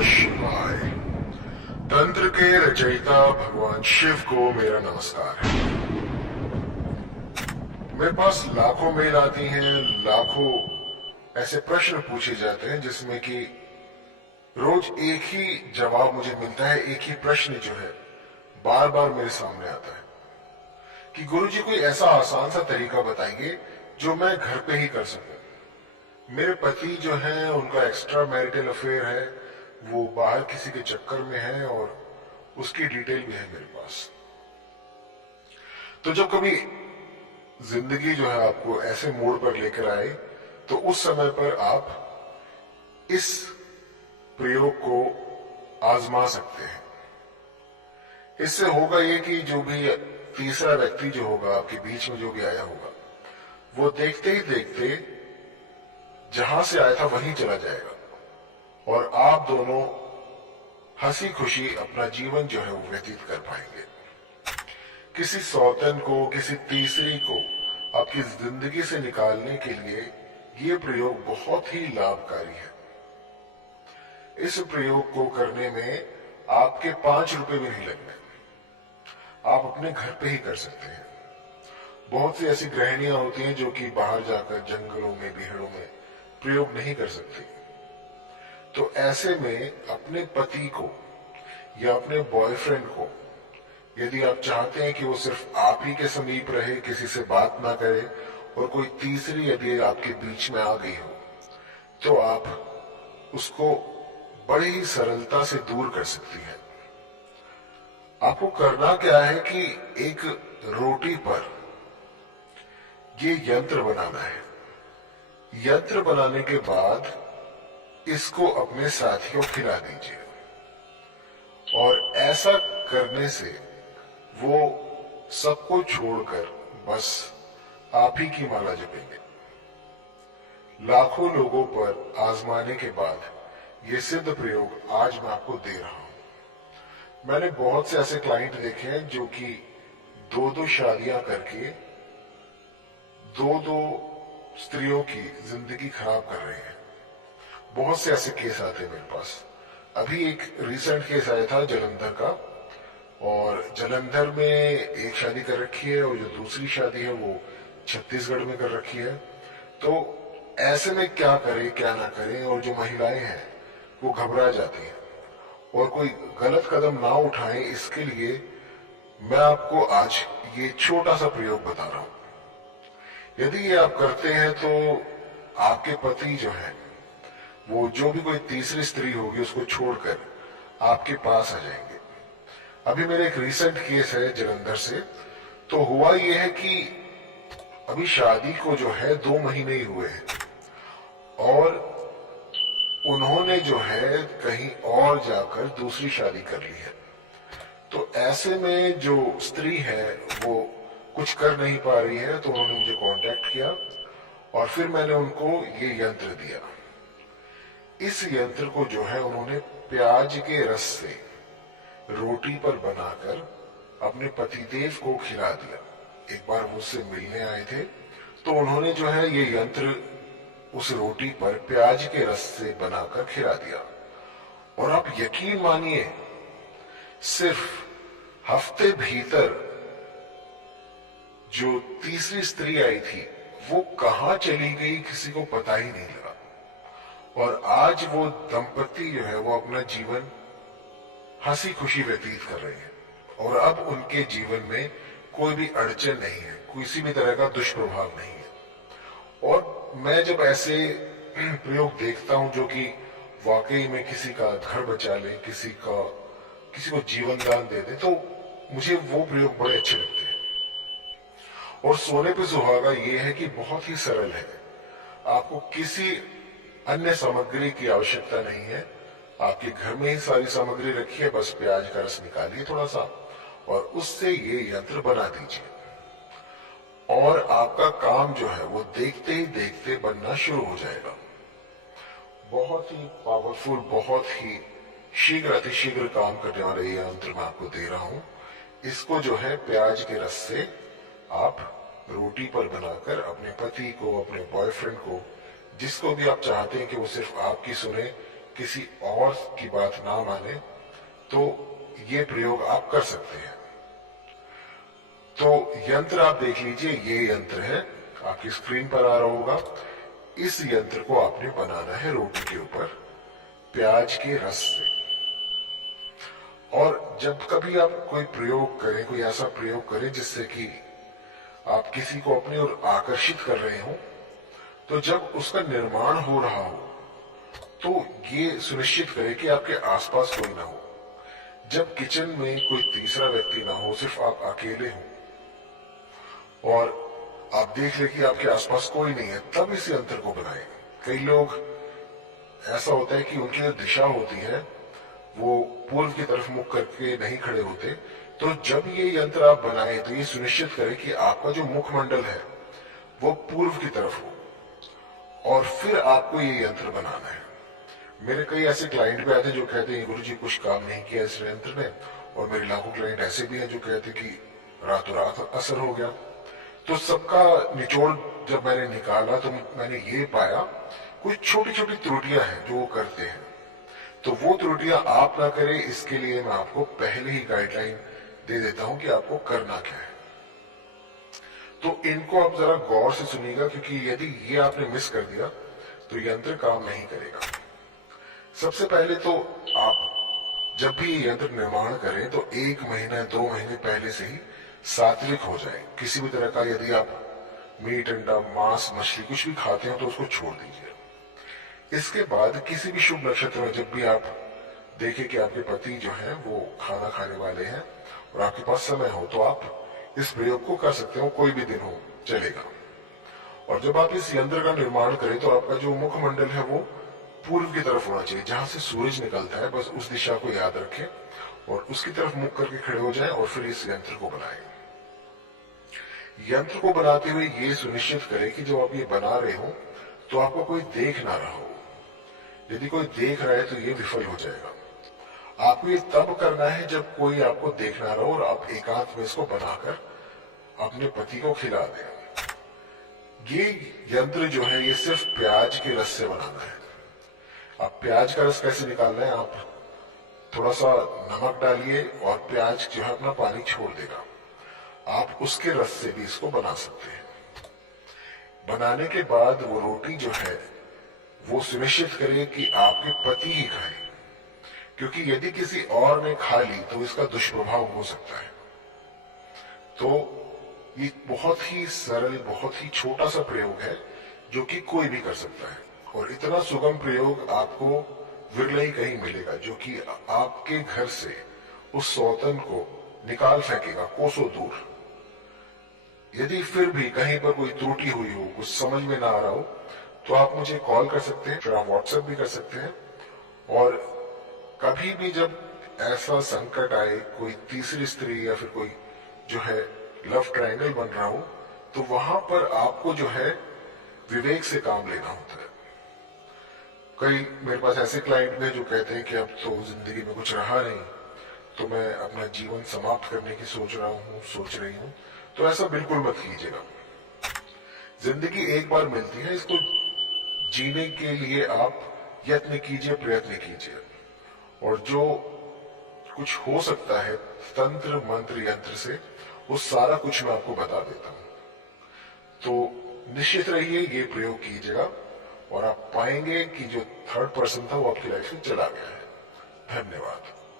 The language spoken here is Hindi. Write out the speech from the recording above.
नमः शिवाय। तंत्र के रचयिता भगवान शिव को मेरा नमस्कार है। मेरे पास लाखों मेल आती हैं, लाखों ऐसे प्रश्न पूछे जाते हैं जिसमें कि रोज एक ही जवाब मुझे मिलता है। एक ही प्रश्न जो है बार बार मेरे सामने आता है कि गुरुजी कोई ऐसा आसान सा तरीका बताइए जो मैं घर पे ही कर सकूं। मेरे पति जो हैं उनका एक्स्ट्रा मैरिटल अफेयर है, वो बाहर किसी के चक्कर में है और उसकी डिटेल भी है मेरे पास। तो जब कभी जिंदगी जो है आपको ऐसे मोड़ पर लेकर आए तो उस समय पर आप इस प्रयोग को आजमा सकते हैं। इससे होगा ये कि जो भी तीसरा व्यक्ति जो होगा आपके बीच में, जो भी आया होगा, वो देखते ही देखते जहां से आया था वहीं चला जाएगा और आप दोनों हंसी खुशी अपना जीवन जो है वो व्यतीत कर पाएंगे। किसी सौतन को, किसी तीसरी को आपकी जिंदगी से निकालने के लिए ये प्रयोग बहुत ही लाभकारी है। इस प्रयोग को करने में आपके 5 रुपए भी नहीं लगने। आप अपने घर पे ही कर सकते हैं। बहुत सी ऐसी गृहिणियां होती हैं जो कि बाहर जाकर जंगलों में, बिहड़ों में प्रयोग नहीं कर सकती। तो ऐसे में अपने पति को या अपने बॉयफ्रेंड को, यदि आप चाहते हैं कि वो सिर्फ आप ही के समीप रहे, किसी से बात ना करे और कोई तीसरी यदि आपके बीच में आ गई हो, तो आप उसको बड़ी ही सरलता से दूर कर सकती है। आपको करना क्या है कि एक रोटी पर ये यंत्र बनाना है। यंत्र बनाने के बाद इसको अपने साथियों को खिला दीजिए और ऐसा करने से वो सबको छोड़कर बस आप ही की माला जपेंगे। लाखों लोगों पर आजमाने के बाद ये सिद्ध प्रयोग आज मैं आपको दे रहा हूं। मैंने बहुत से ऐसे क्लाइंट देखे हैं जो कि 2-2 शादियां करके 2-2 स्त्रियों की जिंदगी खराब कर रहे हैं। बहुत से ऐसे केस आते हैं मेरे पास। अभी एक रिसेंट केस आया था जलंधर का, और जलंधर में एक शादी कर रखी है और जो दूसरी शादी है वो छत्तीसगढ़ में कर रखी है। तो ऐसे में क्या करें क्या ना करें, और जो महिलाएं हैं वो घबरा जाती हैं और कोई गलत कदम ना उठाएं, इसके लिए मैं आपको आज ये छोटा सा प्रयोग बता रहा हूं। यदि ये आप करते हैं तो आपके पति जो है वो जो भी कोई तीसरी स्त्री होगी उसको छोड़कर आपके पास आ जाएंगे। अभी मेरा एक रिसेंट केस है जलंधर से। तो हुआ ये है कि अभी शादी को जो है 2 महीने ही हुए हैं और उन्होंने जो है कहीं और जाकर दूसरी शादी कर ली है। तो ऐसे में जो स्त्री है वो कुछ कर नहीं पा रही है, तो उन्होंने मुझे कांटेक्ट किया और फिर मैंने उनको ये यंत्र दिया। इस यंत्र को जो है उन्होंने प्याज के रस से रोटी पर बनाकर अपने पतिदेव को खिला दिया। एक बार मुझसे मिलने आए थे तो उन्होंने जो है ये यंत्र उस रोटी पर प्याज के रस से बनाकर खिला दिया और आप यकीन मानिए सिर्फ हफ्ते भीतर जो तीसरी स्त्री आई थी वो कहां चली गई किसी को पता ही नहीं लगा। और आज वो दंपति जो है वो अपना जीवन हंसी खुशी व्यतीत कर रहे हैं और अब उनके जीवन में कोई भी अड़चन नहीं है, किसी भी तरह का दुष्प्रभाव नहीं है। और मैं जब ऐसे प्रयोग देखता हूं जो कि वाकई में किसी का घर बचा ले, किसी को जीवन दान दे दे, तो मुझे वो प्रयोग बड़े अच्छे लगते हैं। और सोने पे सुहागा ये है कि बहुत ही सरल है। आपको किसी अन्य सामग्री की आवश्यकता नहीं है। आपके घर में ही सारी सामग्री रखी है, बस प्याज का रस निकालिए थोड़ा सा और उससे ये यंत्र बना दीजिए और आपका काम जो है वो देखते ही देखते बनना शुरू हो जाएगा। बहुत ही पावरफुल, बहुत ही शीघ्र अतिशीघ्र काम करने वाला ये यंत्र मैं आपको दे रहा हूं। इसको जो है प्याज के रस से आप रोटी पर बनाकर अपने पति को, अपने बॉयफ्रेंड को, जिसको भी आप चाहते हैं कि वो सिर्फ आपकी सुने, किसी और की बात ना माने तो ये प्रयोग आप कर सकते हैं। तो यंत्र आप देख लीजिए, ये यंत्र है, आपकी स्क्रीन पर आ रहा होगा। इस यंत्र को आपने बनाना है रोटी के ऊपर प्याज के रस से। और जब कभी आप कोई प्रयोग करें, कोई ऐसा प्रयोग करें जिससे कि आप किसी को अपनी ओर आकर्षित कर रहे हो, तो जब उसका निर्माण हो रहा हो तो ये सुनिश्चित करें कि आपके आसपास कोई ना हो। जब किचन में कोई तीसरा व्यक्ति ना हो, सिर्फ आप अकेले हो और आप देख ले कि आपके आसपास कोई नहीं है, तब इस यंत्र को बनाएं। कई लोग ऐसा होता है कि उनकी जो दिशा होती है वो पूर्व की तरफ मुख करके नहीं खड़े होते। तो जब ये यंत्र आप बनाएं तो ये सुनिश्चित करें कि आपका जो मुखमंडल है वो पूर्व की तरफ हो और फिर आपको ये यंत्र बनाना है। मेरे कई ऐसे क्लाइंट भी आते हैं जो कहते हैं गुरुजी कुछ काम नहीं किया इस यंत्र ने, और मेरे लाखों क्लाइंट ऐसे भी हैं जो कहते कि रातों रात असर हो गया। तो सबका निचोड़ जब मैंने निकाला तो मैंने ये पाया कुछ छोटी छोटी त्रुटियां हैं जो वो करते हैं। तो वो त्रुटियां आप ना करें, इसके लिए मैं आपको पहले ही गाइडलाइन दे देता हूं कि आपको करना क्या है। तो इनको आप जरा गौर से सुनिएगा, क्योंकि यदि ये आपने मिस कर दिया तो यंत्र काम नहीं करेगा। सबसे पहले तो आप जब भी ये यंत्र निर्माण करें तो 1 महीना 2 महीने पहले से ही सात्विक हो जाए। किसी भी तरह का यदि आप मीट, अंडा, मांस, मछली कुछ भी खाते हो तो उसको छोड़ दीजिए। इसके बाद किसी भी शुभ नक्षत्र में जब भी आप देखें कि आपके पति जो है वो खाना खाने वाले हैं और आपके पास समय हो, तो आप इस प्रयोग को कर सकते हो। कोई भी दिन हो चलेगा। और जब आप इस यंत्र का निर्माण करें तो आपका जो मुखमंडल है वो पूर्व की तरफ होना चाहिए, जहां से सूरज निकलता है। बस उस दिशा को याद रखें और उसकी तरफ मुख करके खड़े हो जाएं और फिर इस यंत्र को बनाएं। यंत्र को बनाते हुए ये सुनिश्चित करें कि जब आप ये बना रहे हो तो आपको कोई देख ना रहा हो। यदि कोई देख रहा है तो ये विफल हो जाएगा। आपको ये तब करना है जब कोई आपको देख ना रहा हो और आप एकांत में इसको बनाकर अपने पति को खिला दें। ये यंत्र जो है ये सिर्फ प्याज के रस से बनाना है। अब प्याज का रस कैसे निकालना है, आप थोड़ा सा नमक डालिए और प्याज जो है अपना पानी छोड़ देगा। आप उसके रस से भी इसको बना सकते हैं। बनाने के बाद वो रोटी जो है वो सुनिश्चित करिए कि आपके पति ही खाए, क्योंकि यदि किसी और ने खा ली तो इसका दुष्प्रभाव हो सकता है। तो ये बहुत ही सरल, बहुत ही छोटा सा प्रयोग है जो कि कोई भी कर सकता है और इतना सुगम प्रयोग आपको विरला ही कहीं मिलेगा, जो कि आपके घर से उस सौतन को निकाल फेंकेगा कोसों दूर। यदि फिर भी कहीं पर कोई त्रुटि हुई हो, कुछ समझ में ना आ रहा हो, तो आप मुझे कॉल कर सकते हैं, फिर आप व्हाट्सएप भी कर सकते हैं। और कभी भी जब ऐसा संकट आए, कोई तीसरी स्त्री या फिर कोई जो है लव ट्रायंगल बन रहा हो, तो वहां पर आपको जो है विवेक से काम लेना होता है। कई मेरे पास ऐसे क्लाइंट भी जो कहते हैं कि अब तो जिंदगी में कुछ रहा नहीं, तो मैं अपना जीवन समाप्त करने की सोच रही हूँ। तो ऐसा बिल्कुल मत कीजिएगा। जिंदगी एक बार मिलती है, इसको जीने के लिए आप यत्न कीजिए, प्रयत्न कीजिए। और जो कुछ हो सकता है तंत्र मंत्र यंत्र से, वो सारा कुछ मैं आपको बता देता हूं। तो निश्चित रहिए, ये प्रयोग कीजिएगा और आप पाएंगे कि जो थर्ड पर्सन था वो आपकी लाइफ से चला गया है। धन्यवाद।